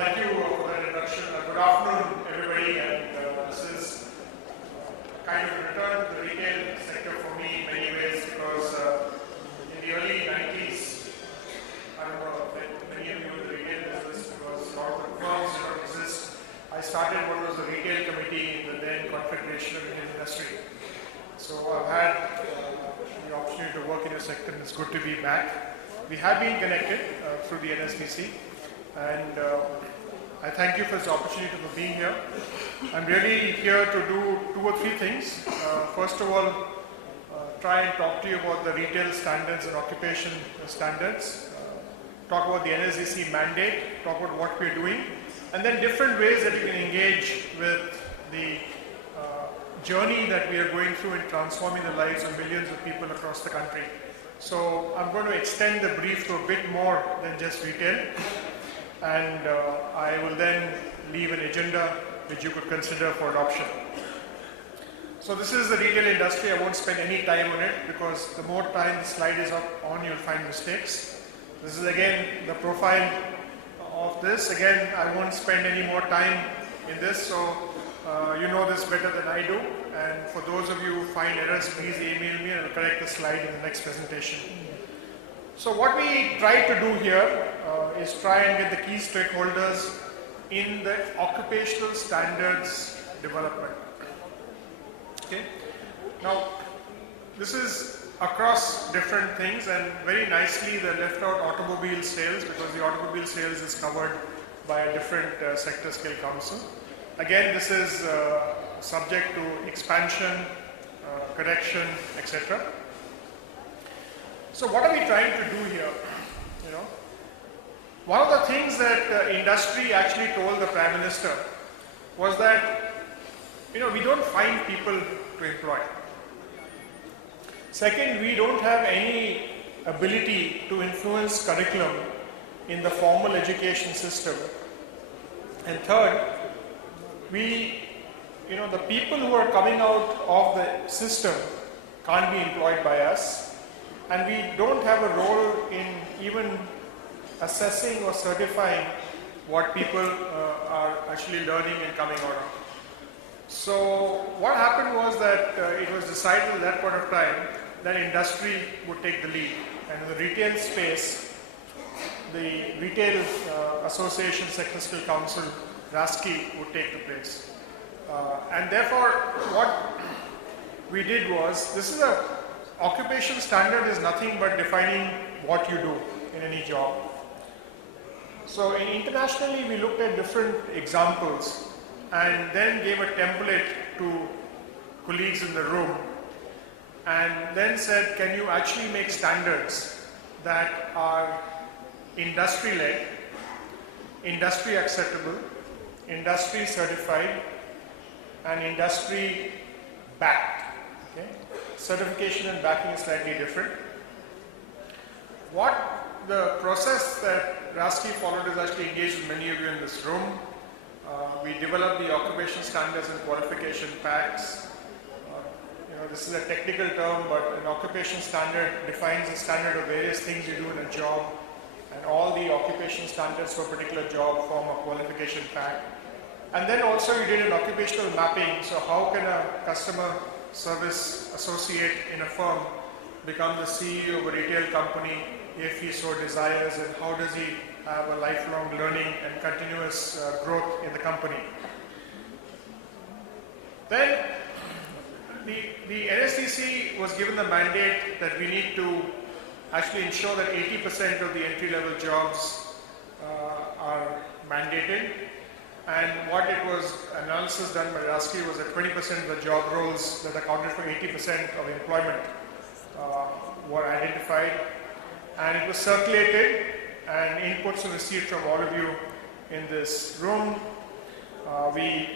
Thank you for that introduction. Good afternoon, everybody. And this is kind of a return to the retail sector for me in many ways because in the early 90s, I don't know if many of you in the retail business because a lot of the firms did not exist. I started what was the retail committee in the then Confederation of Indian Industry. So I've had the opportunity to work in the sector and it's good to be back. We have been connected through the NSDC. And I thank you for this opportunity for being here. I'm really here to do 2 or 3 things. First of all, try and talk to you about the retail standards and occupation standards. Talk about the NSDC mandate, talk about what we're doing, and then different ways that you can engage with the journey that we are going through in transforming the lives of millions of people across the country. So I'm going to extend the brief to a bit more than just retail. And I will then leave an agenda which you could consider for adoption. So this is the retail industry. I won't spend any time on it because the more time the slide is up on, you'll find mistakes. This is again the profile of this. Again, I won't spend any more time in this, so you know this better than I do. And for those of you who find errors, please email me and I'll correct the slide in the next presentation. So what we try to do here is try and get the key stakeholders in the occupational standards development. Okay. Now, this is across different things and very nicely they left out automobile sales because the automobile sales is covered by a different sector scale council. Again, this is subject to expansion, correction, etc. So what are we trying to do here? You know, one of the things that industry actually told the Prime Minister was that, you know, we don't find people to employ. Second, we don't have any ability to influence curriculum in the formal education system. And third, the people who are coming out of the system can't be employed by us. And we don't have a role in even assessing or certifying what people are actually learning and coming out of. So what happened was that it was decided at that point of time that industry would take the lead. And in the retail space, the Retail Association Sector Skill Council, RASCI, would take the place. And therefore, what we did was, occupation standard is nothing but defining what you do in any job. So internationally we looked at different examples and then gave a template to colleagues in the room and then said, can you actually make standards that are industry-led, industry acceptable, industry certified and industry backed. Okay? Certification and backing is slightly different. What the process that RASCI followed is actually engaged with many of you in this room. We developed the occupation standards and qualification packs. This is a technical term, but an occupation standard defines a standard of various things you do in a job, and all the occupation standards for a particular job form a qualification pack. And then also you did an occupational mapping, so how can a customer service associate in a firm become the CEO of a retail company if he so desires, and how does he have a lifelong learning and continuous growth in the company. Then the NSDC was given the mandate that we need to actually ensure that 80% of the entry-level jobs are mandated. And what it was, analysis done by RASCI was that 20% of the job roles that accounted for 80% of employment were identified. And it was circulated and inputs were received from all of you in this room. We